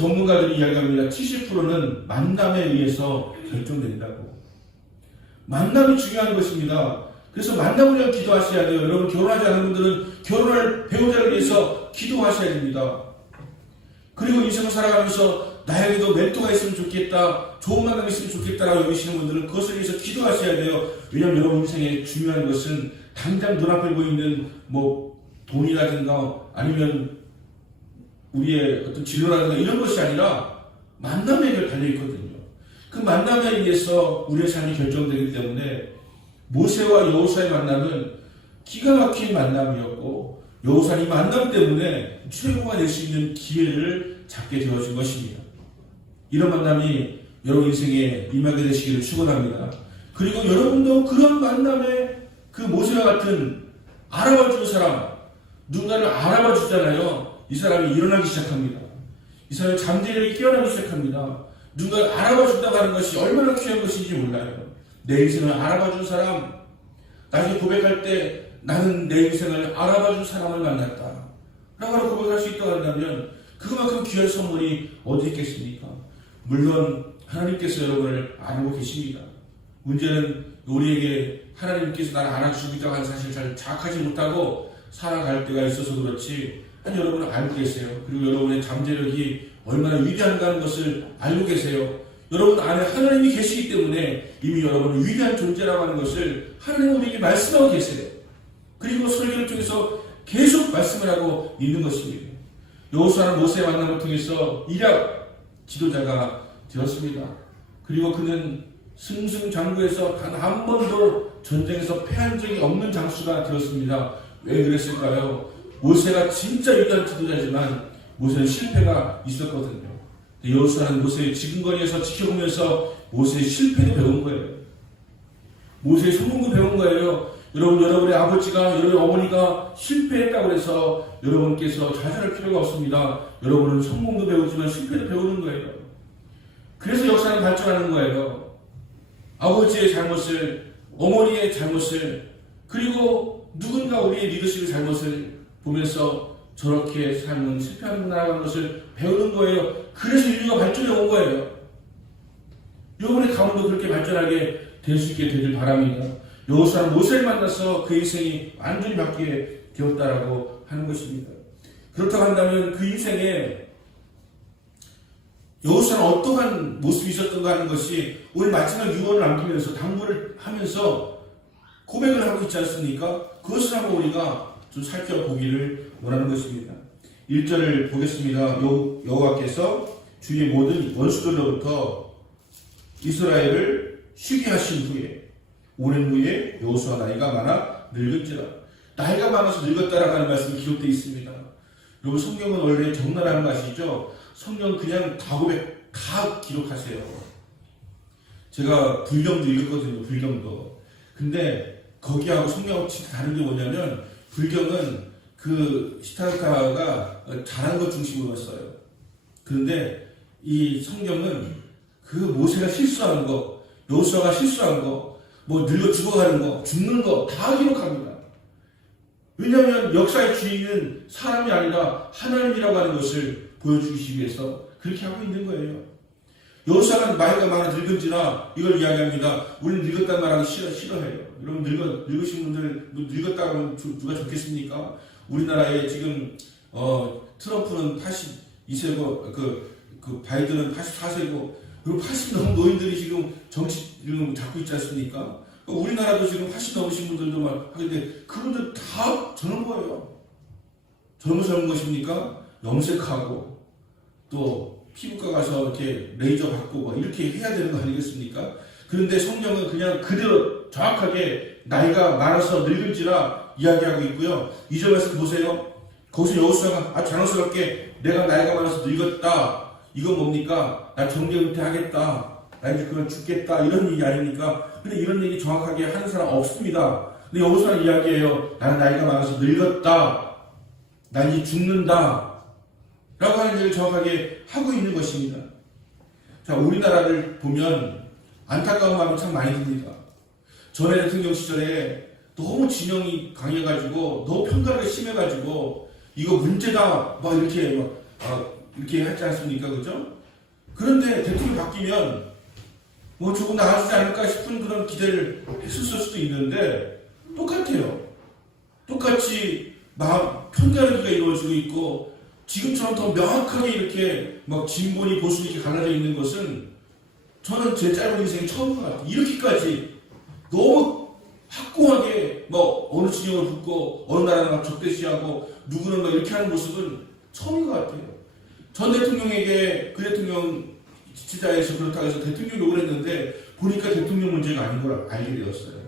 전문가들이 이야기합니다. 70%는 만남에 의해서 결정된다고. 만남이 중요한 것입니다. 그래서 만남을 위해 기도하셔야 돼요. 여러분 결혼하지 않은 분들은 결혼할 배우자를 위해서 기도하셔야 됩니다. 그리고 인생을 살아가면서 나에게도 멘토가 있으면 좋겠다, 좋은 만남이 있으면 좋겠다라고 여기시는 분들은 그것을 위해서 기도하셔야 돼요. 왜냐하면 여러분 인생에 중요한 것은 당장 눈앞에 보이는 돈이라든가 아니면 우리의 어떤 진로라든가 이런 것이 아니라 만남에 달려있거든요. 그 만남에 의해서 우리의 삶이 결정되기 때문에 모세와 여호수아의 만남은 기가 막힌 만남이었고 여호수아는 이 만남 때문에 최고가 될 수 있는 기회를 잡게 되어진 것입니다. 이런 만남이 여러분 인생에 임하게 되시기를 축원합니다. 그리고 여러분도 그런 만남에 그 모세와 같은 알아봐주는 사람, 누군가를 알아봐 주잖아요. 이 사람이 일어나기 시작합니다. 이 사람의 잠재력이 깨어나기 시작합니다. 누군가를 알아봐 준다고 하는 것이 얼마나 귀한 것인지 몰라요. 내 인생을 알아봐 준 사람, 나중에 고백할 때 나는 내 인생을 알아봐 준 사람을 만났다 라고 하는 고백할 수 있다고 한다면 그만큼 귀한 선물이 어디 있겠습니까? 물론 하나님께서 여러분을 알고 계십니다. 문제는 우리에게 하나님께서 나를 알아주고 있다고 하는 사실을 잘 자각하지 못하고 살아갈 때가 있어서 그렇지, 아니 여러분은 알고 계세요. 그리고 여러분의 잠재력이 얼마나 위대한가 하는 것을 알고 계세요. 여러분 안에 하나님이 계시기 때문에 이미 여러분은 위대한 존재라고 하는 것을 하나님 우리에게 말씀하고 계세요. 그리고 설교를 통해서 계속 말씀을 하고 있는 것입니다. 여호수아는 모세의 만남을 통해서 일약 지도자가 되었습니다. 그리고 그는 승승장구해서 단 한 번도 전쟁에서 패한 적이 없는 장수가 되었습니다. 왜 그랬을까요? 모세가 진짜 위대한 지도자지만 모세는 실패가 있었거든요. 여호수아는 모세의 지근거리에서 지켜보면서 모세의 실패도 배운 거예요. 모세의 성공도 배운 거예요. 여러분의 아버지가, 여러분의 어머니가 실패했다고 해서 여러분께서 좌절할 필요가 없습니다. 여러분은 성공도 배우지만 실패도 배우는 거예요. 그래서 역사는 발전하는 거예요. 아버지의 잘못을, 어머니의 잘못을, 그리고 누군가 우리의 리더십의 잘못을 보면서 저렇게 삶은 실패한다는 것을 배우는 거예요. 그래서 인류가 발전해 온 거예요. 여러분의 가문도 그렇게 발전하게 될 수 있게 되길 바랍니다. 여호수아는 모세를 만나서 그 인생이 완전히 바뀌게 되었다라고 하는 것입니다. 그렇다고 한다면 그 인생에 여호수아는 어떠한 모습이 있었던가 하는 것이 오늘 마지막 유언을 남기면서 당부를 하면서 고백을 하고 있지 않습니까? 그것을 한번 우리가 좀 살펴보기를 원하는 것입니다. 1절을 보겠습니다. 여호와께서 주의 모든 원수들로부터 이스라엘을 쉬게 하신 후에 오랜 후에 여호수아 나이가 많아 늙은지라. 나이가 많아서 늙었다라고 하는 말씀이 기록되어 있습니다. 여러분 성경은 원래 적나라한 것이죠. 성경 그냥 다 기록하세요. 제가 불경도 읽었거든요. 불경도. 근데 거기하고 성경하고 진짜 다른 게 뭐냐면 불경은 그 시타르타가 잘한 것 중심으로 써요. 그런데 이 성경은 그 모세가 실수하는 거, 여호수아가 실수한 거, 뭐 늙어 죽어가는 거, 죽는 거 다 기록합니다. 왜냐하면 역사의 주인은 사람이 아니라 하나님이라고 하는 것을 보여주기 위해서 그렇게 하고 있는 거예요. 여호수아는 나이가 많아 늙은지라 이걸 이야기합니다. 우리는 늙었다는 말하기 싫어해요. 여러분 늙으신 분들 늙었다고 하면 누가 좋겠습니까? 우리나라에 지금 트럼프는 82세고 그 바이든은 84세고 그리고 80 넘은 노인들이 지금 정치를 잡고 있지 않습니까? 우리나라도 지금 80 넘으신 분들도 막 하는데 그분들 다 젊은 거예요. 젊은 것입니까? 염색하고 또 피부과 가서 이렇게 레이저 받고 막 이렇게 해야 되는 거 아니겠습니까? 그런데 성경은 그냥 그대로 정확하게 나이가 많아서 늙은지라 이야기하고 있고요. 2절 말씀 보세요. 거기서 여호수아가 아주 자랑스럽게 내가 나이가 많아서 늙었다. 이건 뭡니까? 나 정계 은퇴하겠다. 나 이제 그만 죽겠다. 이런 얘기 아닙니까? 근데 이런 얘기 정확하게 하는 사람 없습니다. 근데 여호수아는 이야기해요. 나는 나이가 많아서 늙었다. 난 이제 죽는다. 라고 하는 얘기를 정확하게 하고 있는 것입니다. 자, 우리나라를 보면 안타까운 마음이 참 많이 듭니다. 전에 대통령 시절에 너무 진영이 강해가지고 너무 편가르게 심해가지고 이거 문제다 막 이렇게 이렇게 하지 않습니까? 그죠? 그런데 대통령이 바뀌면 뭐 조금 나아지지 않을까 싶은 그런 기대를 했었을 수도 있는데 똑같아요. 똑같이 편가르기가 이루어지고 있고 지금처럼 더 명확하게 이렇게 막 진보니 보수니 이렇게 갈라져 있는 것은 저는 제 짧은 인생에 처음인 것 같아요. 이렇게까지 너무 확고하게 뭐 어느 진영을 붙고 어느 나라는 막 적대시하고 누구는 막 이렇게 하는 모습은 처음인 것 같아요. 전 대통령에게 그 대통령 지지자에서 그렇다고 해서 대통령 욕을 했는데 보니까 대통령 문제가 아닌 걸 알게 되었어요.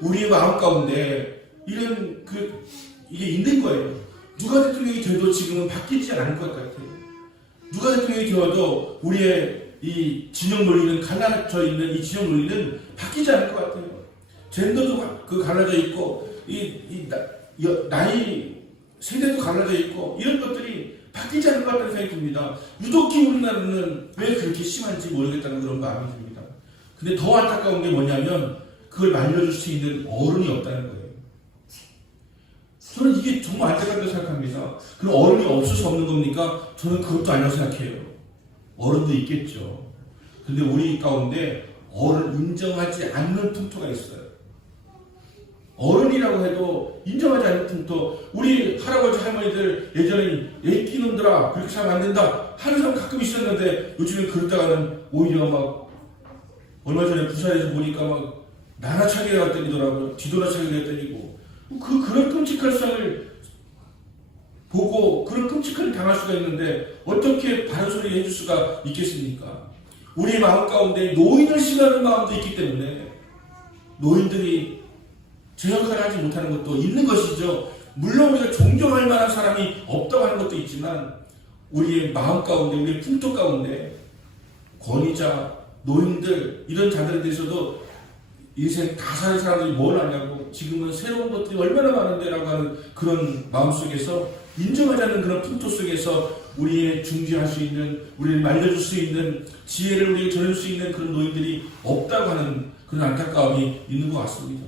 우리의 마음 가운데 이런 이게 있는 거예요. 누가 대통령이 돼도 지금은 바뀌지 않을 것 같아요. 누가 대통령이 되어도 우리의 이 진영 논리는 갈라져 있는 이 진영 논리는 바뀌지 않을 것 같아요. 젠더도 갈라져 있고 나이 세대도 갈라져 있고 이런 것들이 바뀌지 않을 것 같다는 생각이 듭니다. 유독히 우리나라는 왜 그렇게 심한지 모르겠다는 그런 마음이 듭니다. 근데 더 안타까운 게 뭐냐면 그걸 말려줄 수 있는 어른이 없다는 거예요. 저는 이게 정말 안타깝다고 생각합니다. 그럼 어른이 없어서 없는 겁니까? 저는 그것도 아니라고 생각해요. 어른도 있겠죠. 근데 우리 가운데 어른 인정하지 않는 풍토가 있어요. 어른이라고 해도 인정하지 않는 풍토. 우리 할아버지 할머니들 예전에 애끼놈들아 그렇게 살면 안 된다 하는 사람 가끔 있었는데 요즘에 그러다가는 오히려 막 얼마 전에 부산에서 보니까 막 나나차기가 때리더라고요. 뒤돌아차기가 때리고 그런 끔찍한 상을 보고 그런 끔찍한 당할 수가 있는데 어떻게 바른 소리 해줄 수가 있겠습니까? 우리 마음 가운데 노인을 싫어하는 마음도 있기 때문에 노인들이 제 역할을 하지 못하는 것도 있는 것이죠. 물론 우리가 존경할 만한 사람이 없다고 하는 것도 있지만 우리의 마음 가운데 우리의 풍토 가운데 권위자, 노인들 이런 자들에 대해서도 인생 다 사는 사람들이 뭘 아냐고 지금은 새로운 것들이 얼마나 많은데 라고 하는 그런 마음속에서 인정하지 않는 그런 풍토 속에서 우리의 중지할 수 있는 우리를 말려줄 수 있는 지혜를 우리에게 전해줄 수 있는 그런 노인들이 없다고 하는 그런 안타까움이 있는 것 같습니다.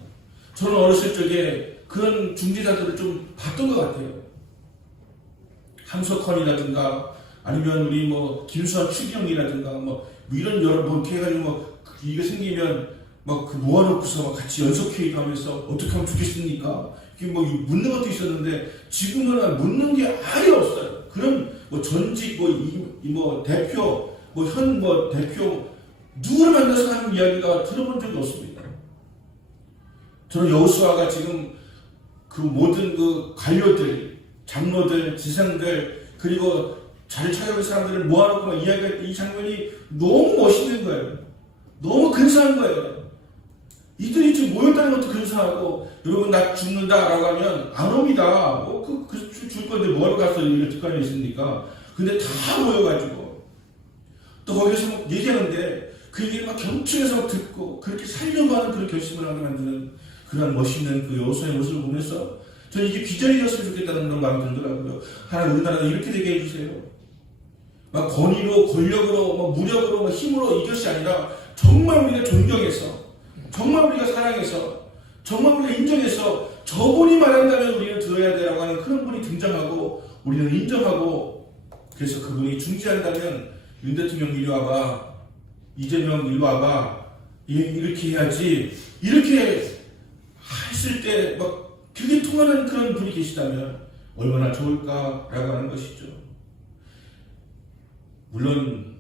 저는 어렸을 적에 그런 중지자들을 좀 봤던 것 같아요. 함석헌이라든가 아니면 우리 뭐 김수환 추기경이라든가 뭐 이런 여러 이렇게 해가지고 뭐 이게 생기면 막 그 모아놓고서 막 같이 연석회의도 하면서 어떻게 하면 좋겠습니까? 이게 뭐 묻는 것도 있었는데 지금은 묻는 게 아예 없어요. 그런 뭐 전직 뭐 대표 뭐 현 뭐 대표 누구를 만나서 하는 이야기가 들어본 적이 없습니다. 저는 여호수아가 지금 그 모든 그 관료들, 장로들, 지상들 그리고 잘 찾아온 사람들을 모아놓고 막 이야기할 때 이 장면이 너무 멋있는 거예요. 너무 근사한 거예요. 이들이 지금 모였다는 것도 근사하고 여러분 나 죽는다라고 하면 안 옵니다. 줄 건데 뭐하러 가서 이렇게 뒷간에 있습니까? 근데 다 모여가지고 또 거기서 막 얘기하는데 그 얘기를 막 경청해서 막 듣고 그렇게 살려고 하는 그런 결심을 하게 만드는 그런 멋있는 그 여호수아의 모습을 보면서 저는 이게 비전이었으면 좋겠다는 그런 마음이 들더라고요. 하나님 우리나라가 이렇게 되게 해주세요. 막 권위로 권력으로 막 무력으로 막 힘으로 이것이 아니라 정말 우리가 존경해서 정말 우리가 사랑해서 정말 우리가 인정해서 저분이 말한다면 우리는 들어야 되라고 하는 그런 분이 등장하고 우리는 인정하고 그래서 그분이 중지한다면 윤 대통령 이리 와봐 이재명 이리 와봐 이렇게 해야지 이렇게 했을 때 막 그게 통하는 그런 분이 계시다면 얼마나 좋을까라고 하는 것이죠. 물론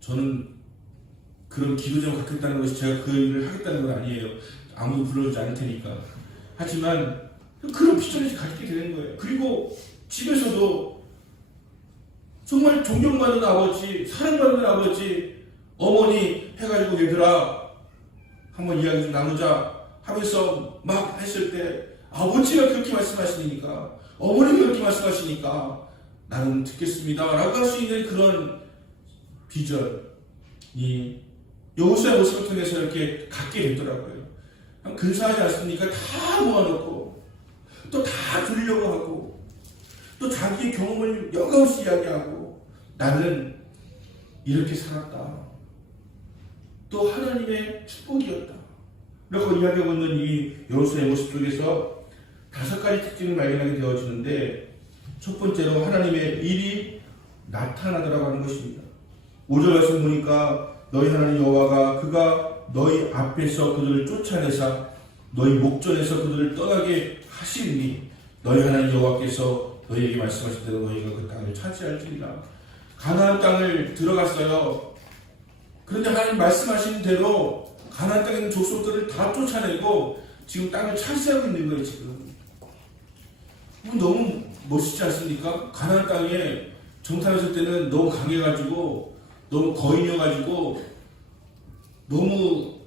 저는 그런 기도점을 갖겠다는 것이 제가 그 일을 하겠다는 건 아니에요. 아무도 불러주지 않을 테니까. 하지만 그런 비전을 갖게 되는 거예요. 그리고 집에서도 정말 존경받는 아버지, 사랑받는 아버지, 어머니 해가지고 얘들아 한번 이야기 좀 나누자 하면서 막 했을 때 아버지가 그렇게 말씀하시니까 어머니가 그렇게 말씀하시니까 나는 듣겠습니다 라고 할 수 있는 그런 비전이 여호수아의 모습을 통해서 이렇게 갖게 됐더라고요. 근사하지 않습니까? 다 모아놓고 또 다 들으려고 하고 또 자기의 경험을 여과없이 이야기하고 나는 이렇게 살았다. 또 하나님의 축복이었다. 라고 이야기하고 있는 이 여호수아의 모습 속에서 5가지 특징을 발견하게 되어지는데 첫 번째로 하나님의 일이 나타나더라고 하는 것입니다. 5절 말씀 보니까 너희 하나님 여호와가 그가 너희 앞에서 그들을 쫓아내사 너희 목전에서 그들을 떠나게 하시니 너희 하나님 여호와께서 너희에게 말씀하신 대로 너희가 그 땅을 차지할지니라. 가나안 땅을 들어갔어요. 그런데 하나님 말씀하신 대로 가나안 땅에 있는 족속들을 다 쫓아내고 지금 땅을 차지하고 있는 거예요. 지금 너무 멋있지 않습니까? 가나안 땅에 정탐했을 때는 너무 강해가지고 너무 거인이어가지고 너무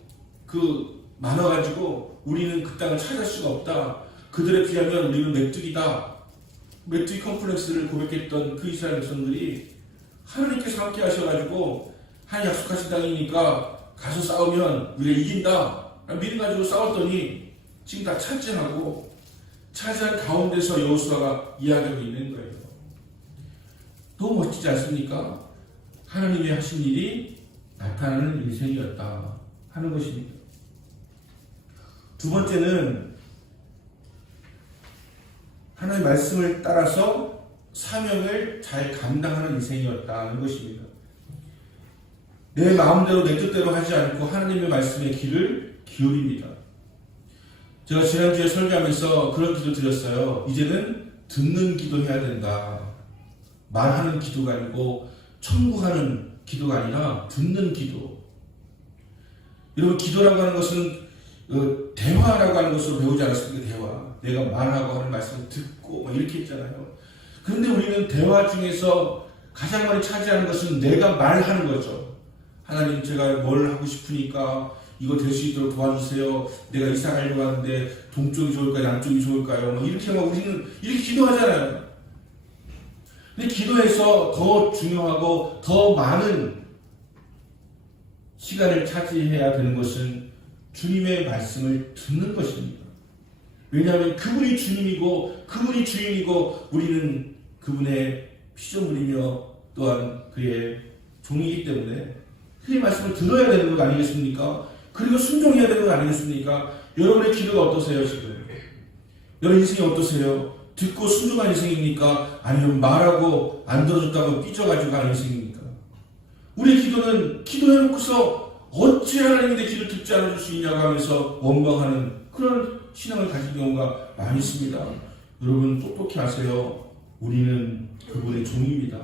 많아가지고 우리는 그 땅을 차지할 수가 없다. 그들에 비하면 우리는 메뚜기다. 메뚜기 컴플렉스를 고백했던 그 이스라엘 백성들이 하나님께서 함께 하셔가지고 한 약속하신 땅이니까 가서 싸우면 우리가 이긴다. 믿음 가지고 싸웠더니 지금 다 차지하고 차지한 가운데서 여호수아가 이야기하고 있는 거예요. 너무 멋지지 않습니까? 하나님이 하신 일이 나타나는 인생이었다 하는 것입니다. 두 번째는 하나님의 말씀을 따라서 사명을 잘 감당하는 인생이었다는 것입니다. 내 마음대로 내 뜻대로 하지 않고 하나님의 말씀에 귀를 기울입니다. 제가 지난주에 설교하면서 그런 기도 드렸어요. 이제는 듣는 기도해야 된다. 말하는 기도가 아니고 청구하는 기도가 아니라 듣는 기도. 여러분, 기도라고 하는 것은 대화라고 하는 것으로 배우지 않았습니까? 대화. 내가 말하고 하는 말씀을 듣고 이렇게 했잖아요. 그런데 우리는 대화 중에서 가장 많이 차지하는 것은 내가 말하는 거죠. 하나님, 제가 뭘 하고 싶으니까 이거 될 수 있도록 도와주세요. 내가 이사 가려고 하는데 동쪽이 좋을까요? 남쪽이 좋을까요? 이렇게 막 우리는 이렇게 기도하잖아요. 근데 기도에서 더 중요하고 더 많은 시간을 차지해야 되는 것은 주님의 말씀을 듣는 것입니다. 왜냐하면 그분이 주님이고 그분이 주인이고 우리는 그분의 피조물이며 또한 그의 종이기 때문에 그의 말씀을 들어야 되는 것 아니겠습니까? 그리고 순종해야 되는 것 아니겠습니까? 여러분의 기도가 어떠세요 지금? 여러분 인생이 어떠세요? 듣고 순종한 인생입니까? 아니면 말하고 안 들어줬다고 삐져가지고 가는 인생입니까? 우리의 기도는 기도해놓고서 어찌 하나님이 내 기도를 듣지 않아줄 수 있냐고 하면서 원망하는 그런 신앙을 가진 경우가 많이 있습니다. 여러분 똑똑히 아세요. 우리는 그분의 종입니다.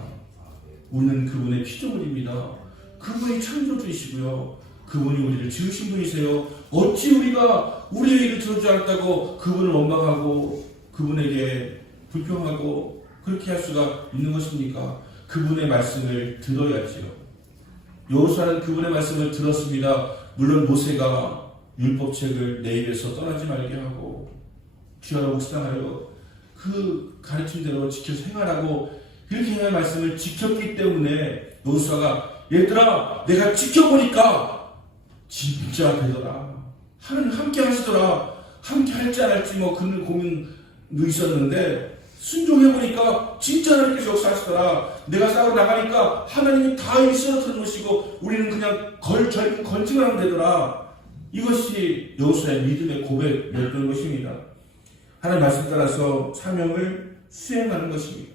우리는 그분의 피조물입니다. 그분이 창조주이시고요. 그분이 우리를 지으신 분이세요. 어찌 우리가 우리의 얘기를 들어주지 않았다고 그분을 원망하고 그분에게 불평하고 그렇게 할 수가 있는 것입니까? 그분의 말씀을 들어야지요. 여호수아는 그분의 말씀을 들었습니다. 물론 모세가 율법책을 내 입에서 떠나지 말게 하고 귀하로 묵상하여 그 가르침대로 지켜 생활하고 그렇게 하나님의 말씀을 지켰기 때문에 여호수아가 얘들아 내가 지켜보니까 진짜 되더라. 하나님 함께 하시더라. 함께 할지 안 할지 그런 고민도 있었는데 순종해보니까 진짜 하나님께서 역사하시더라. 내가 싸우러 나가니까 하나님이 다 쓰러뜨려 놓으시고 우리는 그냥 젊은 건증을 하면 되더라. 이것이 여호수아의 믿음의 고백이었던 것입니다. 하나님 말씀 따라서 사명을 수행하는 것입니다.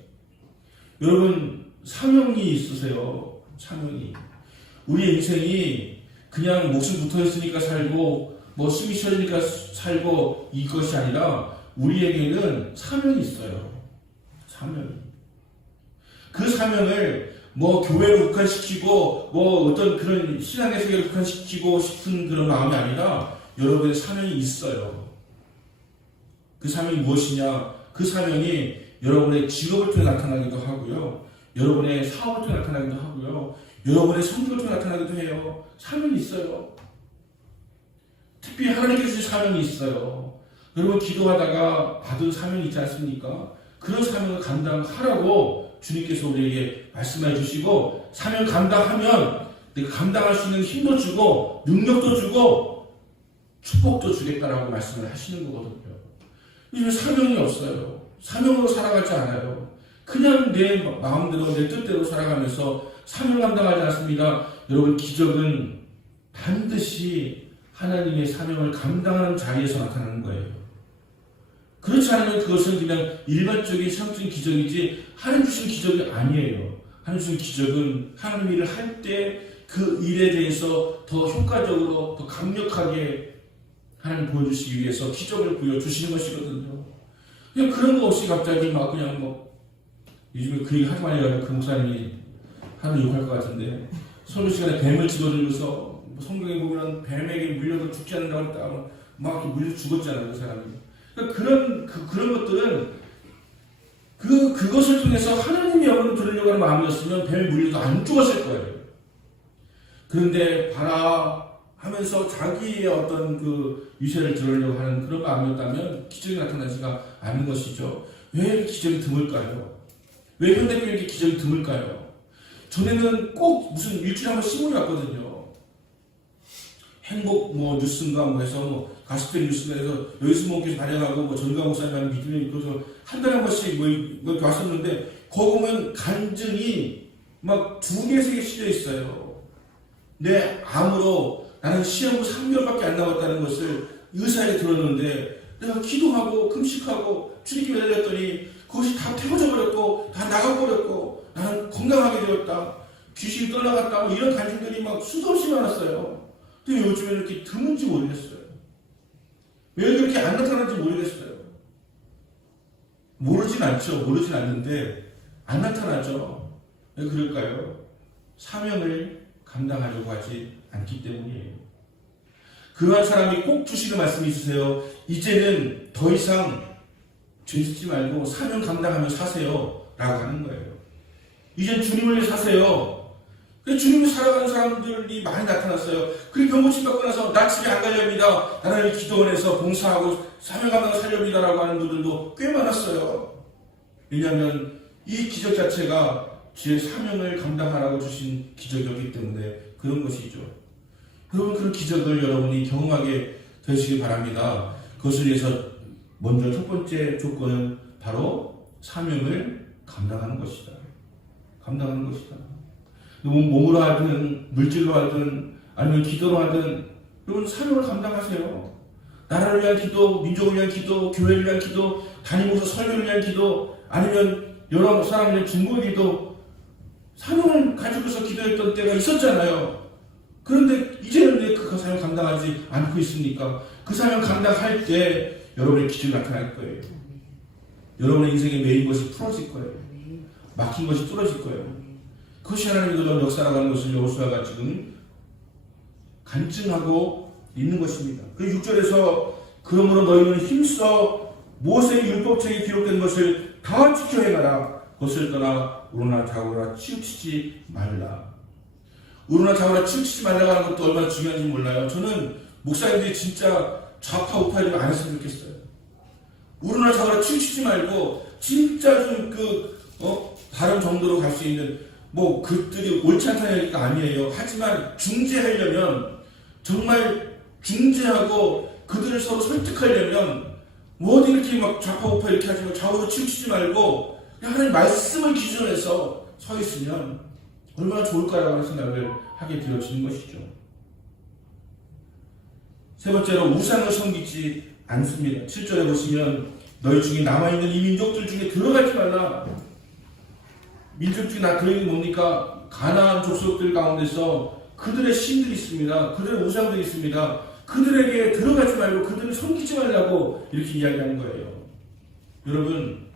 여러분 사명이 있으세요. 사명이. 우리의 인생이 그냥 목숨 붙어있으니까 살고 숨이 쉬어지니까 살고 이것이 아니라 우리에게는 사명이 있어요. 사명이. 그 사명을 교회로 국한시키고 어떤 그런 신앙의 세계를 국한시키고 싶은 그런 마음이 아니라 여러분의 사명이 있어요. 그 사명이 무엇이냐? 그 사명이 여러분의 직업을 통해 나타나기도 하고요. 여러분의 사업을 통해 나타나기도 하고요. 여러분의 성격을 통해 나타나기도 해요. 사명이 있어요. 특히 하나님께서 주신 사명이 있어요. 여러분 기도하다가 받은 사명이 있지 않습니까? 그런 사명을 감당하라고 주님께서 우리에게 말씀해 주시고 사명 감당하면 내가 감당할 수 있는 힘도 주고 능력도 주고 축복도 주겠다라고 말씀을 하시는 거거든요. 요즘 사명이 없어요. 사명으로 살아가지 않아요. 그냥 내 마음대로 내 뜻대로 살아가면서 사명 감당하지 않습니다. 여러분 기적은 반드시 하나님의 사명을 감당하는 자리에서 나타나는 거예요. 그렇지 않으면 그것은 그냥 일반적인 상적인 기적이지 하나님 주신 기적이 아니에요. 하나님 주신 기적은 하나님 일을 할 때 그 일에 대해서 더 효과적으로 더 강력하게 하나님 보여주시기 위해서 기적을 보여주시는 것이거든요. 그냥 그런 거 없이 갑자기 막 그냥 뭐 요즘에 그 얘기 하지 말아가지고 그 목사님이 하는 욕할 것 같은데 설교 시간에 뱀을 집어들고서 성경에 보면 뱀에게 물려도 죽지 않는다고 했다 막 물려 죽었잖아요 그 사람이. 그러니까 그런 것들은 그것을 통해서 하나님의 영을 들으려고 하는 마음이었으면 뱀에 물려도 안 죽었을 거예요. 그런데 봐라 하면서 자기의 어떤 그 위세를 들으려고 하는 그런 마음이었다면 기적이 나타나지가 않은 것이죠. 왜 이렇게 기적이 드물까요? 왜 현대인이 이렇게 기적이 드물까요? 전에는 꼭 무슨 일주일에 한 번 신문이 왔거든요. 행복 뭐 뉴스인가 뭐 해서 뭐 가십대 뉴스인가 해서 여기서 목에서 발행하고 뭐 전가 목사님하는 믿음이 그래서 한 달에 한 번씩 뭐 이렇게 왔었는데 거기 보면 간증이 막 2개, 3개 실려 있어요. 내 암으로 나는 시험 후 3개월밖에 안 남았다는 것을 의사에게 들었는데 내가 기도하고 금식하고 주님께 매달렸더니 그것이 다 태워져 버렸고 다 나가버렸고 나는 건강하게 되었다. 귀신이 떠나갔다. 뭐 이런 간증들이 막 수도 없이 많았어요. 근데 요즘에 이렇게 드문지 모르겠어요. 왜 그렇게 안 나타나는지 모르겠어요. 모르진 않죠. 모르진 않는데 안 나타나죠. 왜 그럴까요? 사명을 감당하려고 하지 않기 때문이에요. 그러한 사람이 꼭 주시는 말씀이 있으세요. 이제는 더 이상 죄 짓지 말고 사명 감당하며 사세요 라고 하는 거예요. 이젠 주님을 위해 사세요. 주님을 살아가는 사람들이 많이 나타났어요. 그리고 병고침 받고 나서 나 집에 안 가렵니다. 나는 기도원에서 봉사하고 사명 감당하며 살렵니다 라고 하는 분들도 꽤 많았어요. 왜냐하면 이 기적 자체가 주의 사명을 감당하라고 주신 기적이었기 때문에 그런 것이죠. 여러분 그런 기적을 여러분이 경험하게 되시기 바랍니다. 그것을 위해서 먼저 첫 번째 조건은 바로 사명을 감당하는 것이다. 감당하는 것이다. 몸으로 하든 물질로 하든 아니면 기도로 하든 여러분 사명을 감당하세요. 나라를 위한 기도, 민족을 위한 기도, 교회를 위한 기도, 담임목사 설교를 위한 기도 아니면 여러 사람을 위한 중보 기도 사명을 가지고서 기도했던 때가 있었잖아요. 그런데 이제는 왜 그 사명 감당하지 않고 있습니까? 그 사명 감당할 때 여러분의 기적이 나타날 거예요. 여러분의 인생에 매인 것이 풀어질 거예요. 막힌 것이 뚫어질 거예요. 그것이 하나님의 놀라운 역사라는 것을 여호수아가 지금 간증하고 있는 것입니다. 그 6절에서 그러므로 너희는 힘써 모세의 율법책에 기록된 것을 다 지켜 행하라. 그것을 떠나 우러나 좌우나 치우치지 말라. 우러나 좌우나 치우치지 말라고 하는 것도 얼마나 중요한지 몰라요. 저는 목사님들이 진짜 좌파 우파 이런 거 안 했으면 좋겠어요. 우러나 좌우나 치우치지 말고 진짜 좀 다른 정도로 갈 수 있는 뭐 그들이 옳지 않다는 얘기가 아니에요. 하지만 중재하려면 정말 중재하고 그들을 서로 설득하려면 뭐 어디 이렇게 막 좌파 우파 이렇게 하지 말고 좌우로 치우치지 말고 그냥 하나님 말씀을 기준으로 해서 서 있으면 얼마나 좋을까라고 하는 생각을 하게 되어지는 것이죠. 세 번째로 우상을 섬기지 않습니다. 7절에 보시면 너희 중에 남아있는 이 민족들 중에 들어가지 말라. 민족 중에 나 들어있는 뭡니까? 가나안 족속들 가운데서 그들의 신들이 있습니다. 그들의 우상들이 있습니다. 그들에게 들어가지 말고 그들을 섬기지 말라고 이렇게 이야기하는 거예요. 여러분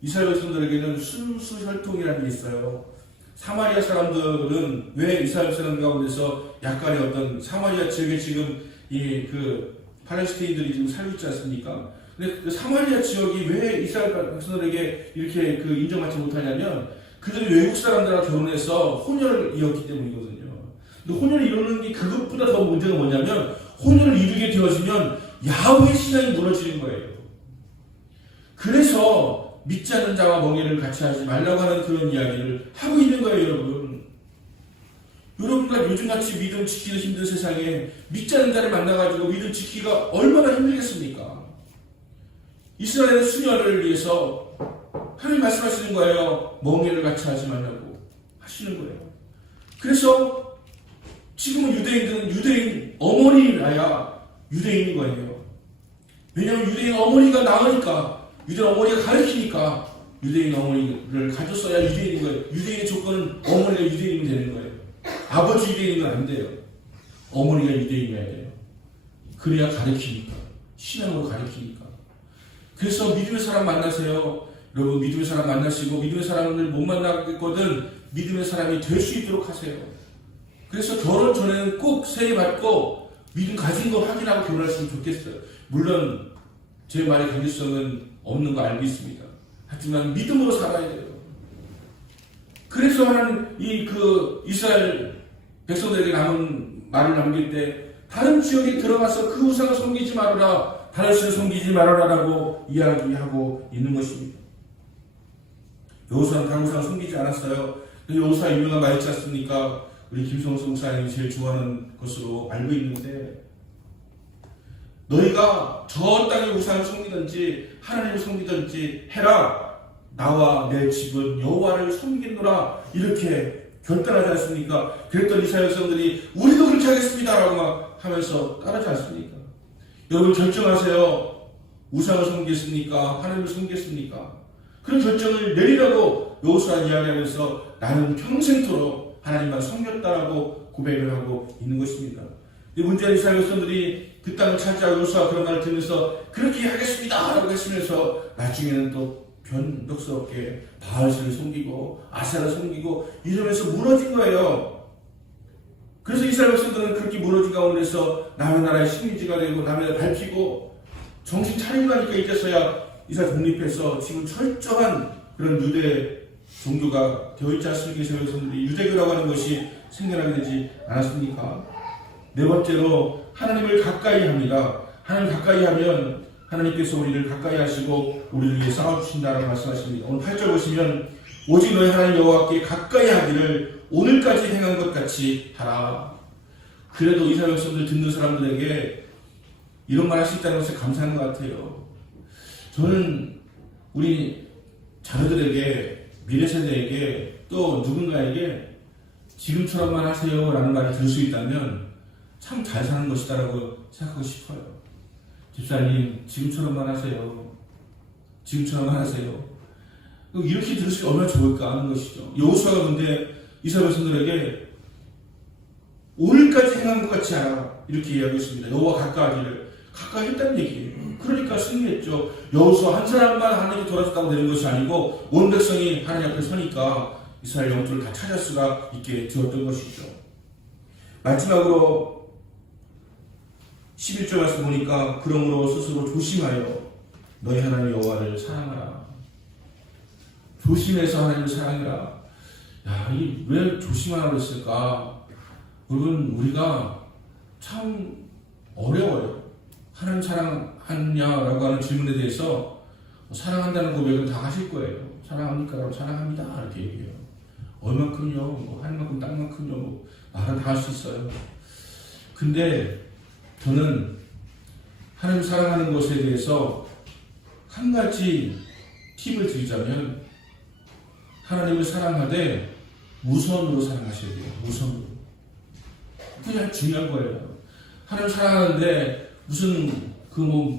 이스라엘 백성들에게는 순수혈통이라는 게 있어요. 사마리아 사람들은 왜 이스라엘 사람 가운데서 약간의 어떤 사마리아 지역에 지금 그 팔레스타인들이 지금 살고 있지 않습니까? 근데 그 사마리아 지역이 왜 이스라엘 백성들에게 이렇게 그 인정받지 못하냐면 그들이 외국 사람들과 결혼해서 혼혈을 이었기 때문이거든요. 근데 혼혈을 이루는 게 그것보다 더 문제가 뭐냐면 혼혈을 이루게 되어지면 야훼 신앙이 무너지는 거예요. 그래서 믿지 않는 자와 멍에를 같이 하지 말라고 하는 그런 이야기를 하고 있는 거예요, 여러분. 여러분과 요즘같이 믿음 지키기 힘든 세상에 믿지 않는 자를 만나가지고 믿음 지키기가 얼마나 힘들겠습니까? 이스라엘의 수녀를 위해서 하나님 말씀하시는 거예요. 멍에를 같이 하지 말라고 하시는 거예요. 그래서 지금은 유대인들은 유대인 어머니를 낳아야 유대인인 거예요. 왜냐하면 유대인 어머니가 낳으니까 유대인 어머니가 가르치니까 유대인 어머니를 가졌어야 유대인인 거예요. 유대인의 조건은 어머니가 유대인이 되는 거예요. 아버지 유대인인 건 안 돼요. 어머니가 유대인이어야 돼요. 그래야 가르치니까. 신앙으로 가르치니까. 그래서 믿음의 사람 만나세요. 여러분 믿음의 사람 만나시고 믿음의 사람을 못 만나겠거든 믿음의 사람이 될 수 있도록 하세요. 그래서 결혼 전에는 꼭 세례받고 믿음 가진 거 확인하고 결혼하시면 좋겠어요. 물론 제 말의 강제성은 없는 거 알고 있습니다. 하지만 믿음으로 살아야 돼요. 그래서 하나님 이스라엘 백성들에게 남은 말을 남길 때 다른 지역에 들어가서 그 우상을 섬기지 말아라, 다른 신을 섬기지 말아라라고 이야기하고 있는 것입니다. 여호수아는 다른 우상을 섬기지 않았어요. 여호수아 유명한 말 있지 않습니까? 우리 김성수 목사님이 제일 좋아하는 것으로 알고 있는데, 너희가 저 땅의 우상을 섬기든지 하나님을 섬기든지 해라. 나와 내 집은 여호와를 섬기노라. 이렇게 결단하지 않습니까? 그랬던 이스라엘 백성들이 우리도 그렇게 하겠습니다 라고 막 하면서 따르지 않습니까? 여러분 결정하세요. 우상을 섬기겠습니까? 하나님을 섬기겠습니까? 그런 결정을 내리라고 여호수아 이야기하면서 나는 평생토록 하나님만 섬겼다라고 고백을 하고 있는 것입니다. 문제는 이스라엘 백성들이 그 땅을 차지하고 여호수아 그런 말을 들으면서 그렇게 하겠습니다 라고 했으면서 나중에는 또 변덕스럽게 바알신을 섬기고 아세라를 섬기고 이러면서 무너진 거예요. 그래서 이스라엘 백성들은 그렇게 무너진 가운데서 남의 나라의 식민지가 되고 남의 나라를 밟히고 정신 차리고 하니까 이제서야 이스라엘 독립해서 지금 철저한 그런 유대 종교가 되어있지 않습니까? 이스라엘 백성들이 유대교라고 하는 것이 생겨나게 되지 않았습니까? 네 번째로 하나님을 가까이 합니다. 하나님을 가까이 하면 하나님께서 우리를 가까이 하시고 우리를 위해 싸워주신다라고 말씀하십니다. 오늘 8절 보시면 오직 너희 하나님 여호와께 가까이 하기를 오늘까지 행한 것 같이 하라. 그래도 이스라엘 백성들 듣는 사람들에게 이런 말 할 수 있다는 것에 감사한 것 같아요. 저는 우리 자녀들에게 미래 세대에게 또 누군가에게 지금처럼만 하세요 라는 말을 들을 수 있다면 참 잘 사는 것이다 라고 생각하고 싶어요. 집사님 지금처럼만 하세요. 지금처럼만 하세요. 이렇게 들을 수 얼마나 좋을까 하는 것이죠. 여호수아가 근데 이스라엘 백성들에게 오늘까지 행한 것 같이 하라 이렇게 이야기했습니다. 여호와 가까이하기를 가까이 했다는 얘기예요. 그러니까 승리했죠. 여호수아 한 사람만 하나님께 돌아섰다고 되는 것이 아니고 온 백성이 하나님 앞에 서니까 이스라엘 영토를 다 찾을 수가 있게 되었던 것이죠. 마지막으로 11절 말씀 보니까 그러므로 스스로 조심하여 너희 하나님 여호와를 사랑하라. 조심해서 하나님을 사랑해라. 왜 조심하라고 했을까? 여러분 우리가 참 어려워요. 하나님 사랑하냐라고 하는 질문에 대해서 사랑한다는 고백은 다 하실 거예요. 사랑합니까? 라고 사랑합니다 이렇게 얘기해요. 얼만큼요? 하늘만큼 땅만큼요? 말은 다 할 수 있어요. 근데 저는 하나님 사랑하는 것에 대해서 한 가지 팁을 드리자면 하나님을 사랑하되 우선으로 사랑하셔야 돼요. 우선으로. 그게 중요한 거예요. 하나님 사랑하는데 무슨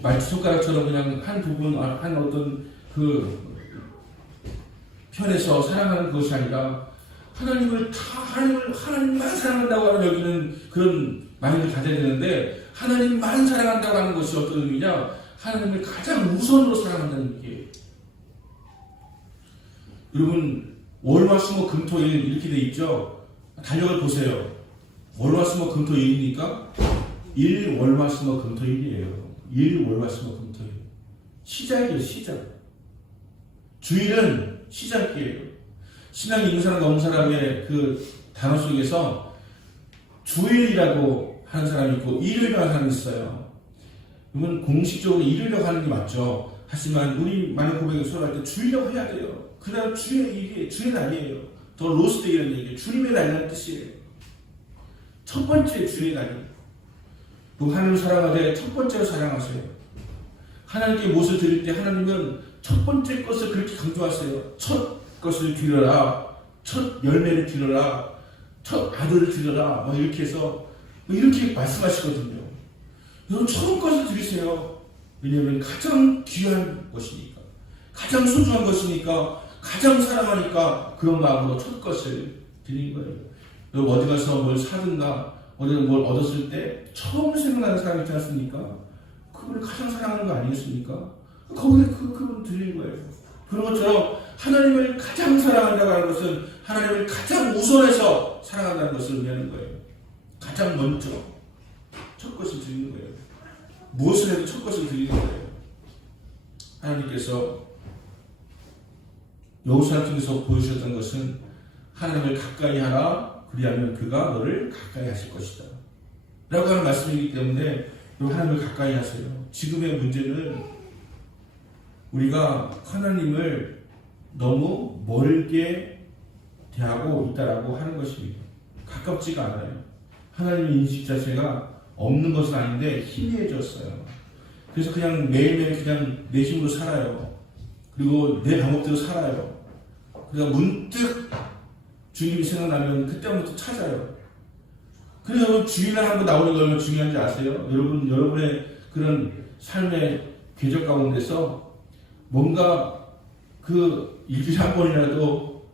말투 손가락처럼 그냥 한 부분, 한 어떤 편에서 사랑하는 것이 아니라 하나님만 사랑한다고 하는 여기는 그런 마인드를 가져야 되는데 하나님만 사랑한다고 하는 것이 어떤 의미냐? 하나님을 가장 우선으로 사랑한다는 얘기예요. 여러분 월화수목금토일 이렇게 돼 있죠? 달력을 보세요. 월화수목금토일이니까 1월화수목금토일이에요. 1월화수목금토일. 시작이에요. 시작. 주일은 시작이에요. 신앙이 있는 사람과 없는 사람의 그 단어 속에서 주일이라고 하는 사람이 있고 일요일이라고 하는 사람이 있어요. 그러면 공식적으로 일요일이라고 하는 게 맞죠. 하지만 우리 많은 고백을 수업할 때 주일이라고 해야 돼요. 그날 주일의 일이 주일 날이에요. 더 로스데이라는 얘기예요. 주님의 날이라는 뜻이에요. 첫 번째 주일의 날이에요. 하나님을 사랑하되 첫 번째로 사랑하세요. 하나님께 무엇을 드릴 때 하나님은 첫 번째 것을 그렇게 강조하세요. 첫 것을 드려라. 첫 열매를 드려라. 첫 아들을 드려라. 이렇게 해서 이렇게 말씀하시거든요. 여러분 처음 것을 드리세요. 왜냐하면 가장 귀한 것이니까. 가장 소중한 것이니까, 가장 사랑하니까 그런 마음으로 첫 것을 드린 거예요. 여러분 어디 가서 뭘 사든가 어디 뭘 얻었을 때 처음 생각나는 사람이 있지 않습니까? 그분을 가장 사랑하는 거 아니겠습니까? 거기에 그분 드린 거예요. 그런 것처럼 하나님을 가장 사랑한다고 하는 것은 하나님을 가장 우선해서 사랑한다는 것을 의미하는 거예요. 가장 먼저 첫 것을 드리는 거예요. 무엇을 해도 첫 것을 드리는 거예요. 하나님께서 여호수아 통해서 보여주셨던 것은 하나님을 가까이 하라, 그리하면 그가 너를 가까이 하실 것이다 라고 하는 말씀이기 때문에 하나님을 가까이 하세요. 지금의 문제는 우리가 하나님을 너무 멀게 대하고 있다라고 하는 것입니다. 가깝지가 않아요. 하나님의 인식 자체가 없는 것은 아닌데 희미해졌어요. 그래서 그냥 매일매일 그냥 내 힘으로 살아요. 그리고 내 방법대로 살아요. 그러니까 문득 주님이 생각나면 그때부터 찾아요. 그래서 여러분 주일날 한번 나오는 게 얼마나 중요한지 아세요? 여러분의 그런 삶의 궤적 가운데서 뭔가 그 일주일에 한 번이라도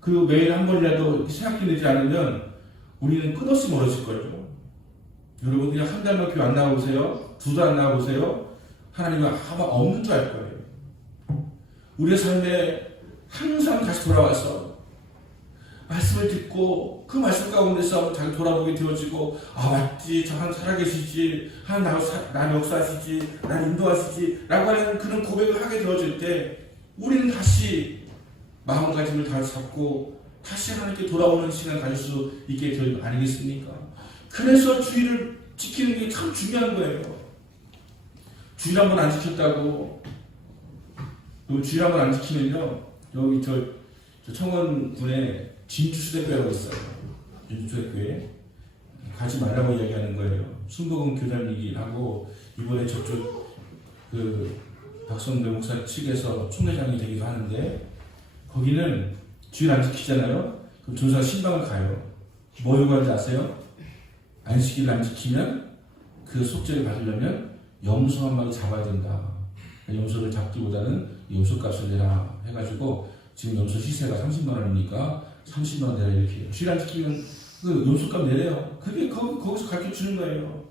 그 매일 한 번이라도 생각해내지 않으면 우리는 끝없이 멀어질 거예요. 여러분 그냥 한 달만 교회 안 나와보세요. 2달 안 나와보세요. 하나님은 아마 없는 줄 알 거예요. 우리의 삶에 항상 다시 돌아와서 말씀을 듣고 그 말씀 가운데서 자기 돌아보게 되어지고 아 맞지 저 하나님 살아계시지 하나님 나 역사하시지 나 인도하시지 라고 하는 그런 고백을 하게 되어질 때 우리는 다시 마음가짐을 다시 잡고 다시 하나님께 돌아오는 시간을 가질 수 있게 될 거 아니겠습니까? 그래서 주의를 지키는 게 참 중요한 거예요. 주일 한 번 안 지켰다고 주일 한 번 안 지키면요 여기 저 청원군에 진주수대교회라고 있어요. 진주수대교회 가지 말라고 이야기하는 거예요. 순복음 교단이긴 하고 이번에 저쪽 그 박성대 목사 측에서 총회장이 되기도 하는데 거기는 주일 안 지키잖아요. 그럼 전사가 신방을 가요. 뭐 요구하는지 아세요? 안식일을 안 지키면 그 속죄를 받으려면 염소 한 마리 잡아야 된다. 염소를 잡기보다는 염소값을 내라 해가지고 지금 염소 시세가 30만 원이니까 30만 원 내라 이렇게 해요. 주일 안 지키면 그 염소값 내래요. 그게 거기서 가르쳐 주는 거예요.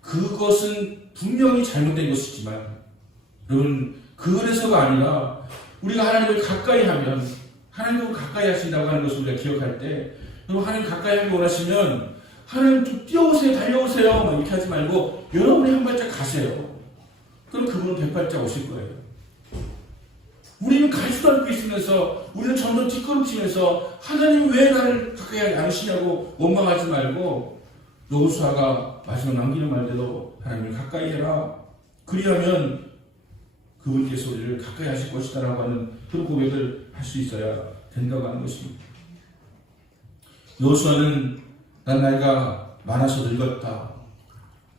그것은 분명히 잘못된 것이지만 여러분 그래서가 아니라 우리가 하나님을 가까이 하면 하나님을 가까이 하신다고 하는 것을 우리가 기억할 때 여러분 하나님 가까이 하기 원하시면 하나님 좀 뛰어오세요 달려오세요 이렇게 하지 말고 여러분이 한 발짝 가세요. 그럼 그분은 100발짝 오실 거예요. 우리는 가지도 않고 있으면서 우리는 점점 뒷걸음치면서 하나님 왜 나를 가까이 안 하시냐고 원망하지 말고 여호수아가 마지막 남기는 말대로 하나님을 가까이 해라. 그리하면 그분께서 우리를 가까이 하실 것이다 라고 하는 그런 고백을 할 수 있어야 된다고 하는 것입니다. 여호수아는 난 나이가 많아서 늙었다.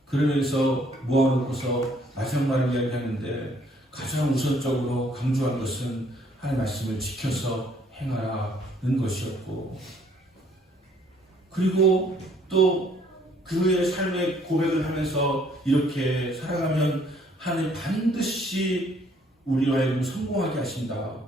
그러면서 모아놓고서 마지막 말을 이야기하는데 가장 우선적으로 강조한 것은 하나님의 말씀을 지켜서 행하라는 것이었고 그리고 또 그의 삶의 고백을 하면서 이렇게 살아가면 하나님 반드시 우리와 성공하게 하신다.